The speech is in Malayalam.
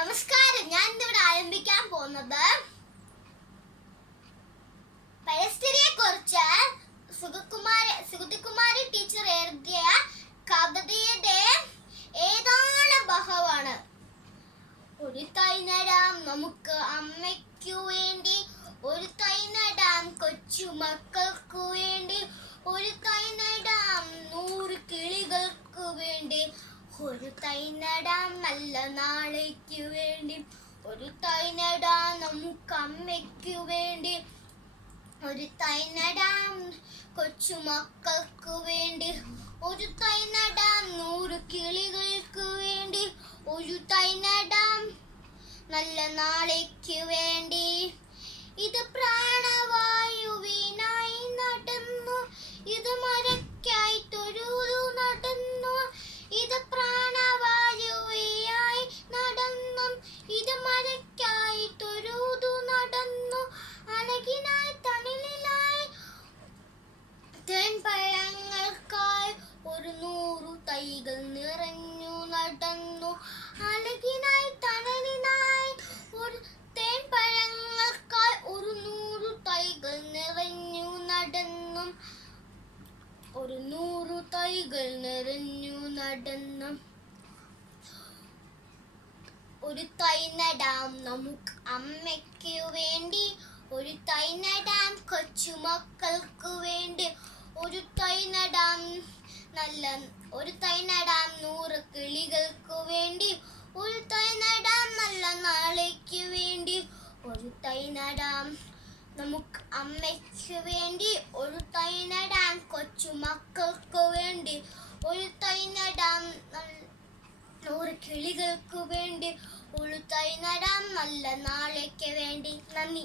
നമസ്കാരം. ഞാൻ ഇന്നിവിടെ ആരംഭിക്കാൻ പോകുന്നത് പരിസ്ഥിതിയെ കുറിച്ച് സുഗതകുമാരി ടീച്ചർ എഴുതിയ കവിതയുടെ ഏതാണ് ഭാഗമാണ്. ഒരു തൈ നടാം നമുക്ക് അമ്മയ്ക്കു വേണ്ടി, ഒരു തൈ നടാം കൊച്ചുമക്കൾക്കു വേണ്ടി, ഒരു തൈ നടാം 100 കിളികൾക്കു വേണ്ടി, ഒരു തൈ നടാം നല്ല നാളേക്കു വേണ്ടി, ഒരു തൈ നടാം നമുക്ക് അമ്മയ്ക്കു വേണ്ടി, ഒരു തൈ നടാം കൊച്ചുമക്കൾക്കു വേണ്ടി, ഒരു തൈ നടാം 100 കിളികൾക്കു വേണ്ടി, ഒരു തൈ നടാം നല്ല നാളേക്കു വേണ്ടി. ഇത് പ്രാണവായുവിനായി നടന്നു, ഇത് മരയ്ക്കായി തൊഴുതു നടന്നു, ഇത് പ്രാണവായുവിനായി നടന്നു, ഇത് മരയ്ക്കായി തൊഴുതു നടന്നു, അഴകിനായി തണലിനായി തേൻപഴങ്ങൾക്കായി 100 തൈകൾ നിറഞ്ഞു നടന്നു, അഴകിനായി തണലിനായി തേൻപഴങ്ങൾക്കായി 100 തൈകൾ നിറഞ്ഞു നടന്നു, 100 തൈകൾ നിറഞ്ഞു നടന്നു. ഒരു തൈ നടാം നമുക്ക് അമ്മയ്ക്കു വേണ്ടി, ഒരു തൈ നടാം കൊച്ചുമക്കൾക്കു വേണ്ടി, ഒരു തൈ നടാം 100 കിളികൾക്കു വേണ്ടി, ഒരു തൈ നടാം നല്ല നാളേക്കു വേണ്ടി, ഒരു തൈ നടാം നമുക്ക് അമ്മയ്ക്ക് വേണ്ടി, ഒരു തൈ നടാം കൊച്ചുമക്കൾക്കു വേണ്ടി, ഒരു തൈ നടാം 100 കിളികൾക്കു വേണ്ടി, ഒരു തൈ നടാം നല്ല നാളേക്ക് വേണ്ടി. നന്ദി.